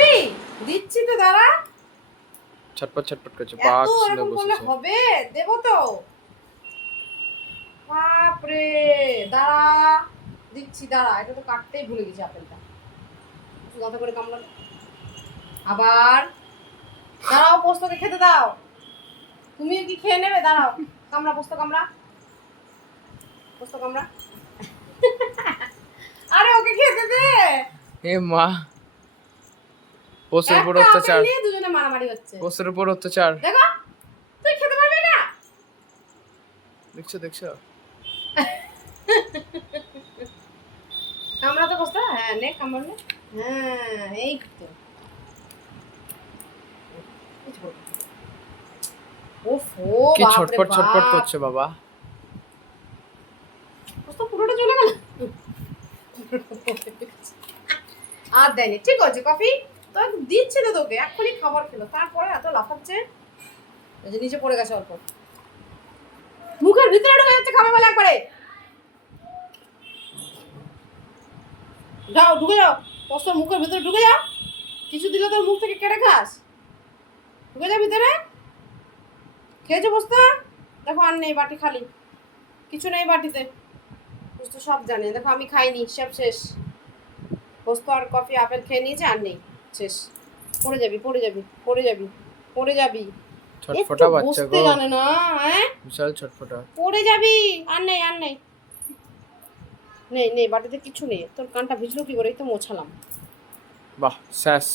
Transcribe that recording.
খাবি? দিচ্ছি তো, দাঁড়া। ছটপট ছটপট করছে, বাঘ শুনে বসেছে। হবে, দেবো তো। বাপরে, দাঁড়া, দিচ্ছি, দাঁড়া। এটা তো কাটতেই ভুলে গেছি আপেলটা। কথা করে কামড়া। আবার দাঁড়াও, পোস্তকে খেতে দাও। তুমিও কি খেয়ে নেবে? দাঁড়াও, কামড়া, পোস্ত কামড়া, পোস্ত কামড়া। আরে ওকে খেতে দে। এ মা, পোস্টের উপর অত্যাচার, নিয়ে দুজনে মারামারি হচ্ছে। পোস্টের উপর অত্যাচার। দেখো, তুই খেতে পারবি না। দেখছো দেখছো? কামড়া তো পোস্ত। হ্যাঁ, নে কামড় নে। হ্যাঁ, এই তো। ওফো, কি বাপরে ছটপট ছটপট বাপ। করছে বাবা। পোস্ত পুরোটা চলে গেল। আর দেয়নি। ঠিক আছে, কফি তো দিচ্ছি তো তোকে। এক্ষুনি খাবার খেলো, তারপরে এত লাফাচ্ছে। এই যে নিচে পড়ে গেছে অল্প। মুখের ভিতরে ঢুকে যাচ্ছে, খাবে বলে একবারে। যাও, ঢুকে যাও। পোস্তর মুখের ভিতরে ঢুকে যাও। কিছু দিলে তোর মুখ থেকে কেড়ে খাস। ঢুকে যা ভিতরে। খেয়েছো পোস্ত? দেখো আর নেই, বাটি খালি, কিছু নেই বাটিতে। পোস্ত সব জানে। দেখো আমি খাইনি, সব শেষ। পোস্ত আর কফি আপেল খেয়ে নিয়েছে, আর নেই, শেষ। পড়ে যাবি, পড়ে যাবি, পড়ে যাবি, পড়ে যাবি। ছটফটা বাচ্চা বসতে গো, জানে না, হ্যাঁ? বিশাল ছটফটা। পড়ে যাবি। আর নেই, আর নেই, নেই নেই, বাটিতে কিছু নেই। তোর কানটা ভিজলো কি করে? এই তো মোছালাম। বাহ, শেষ।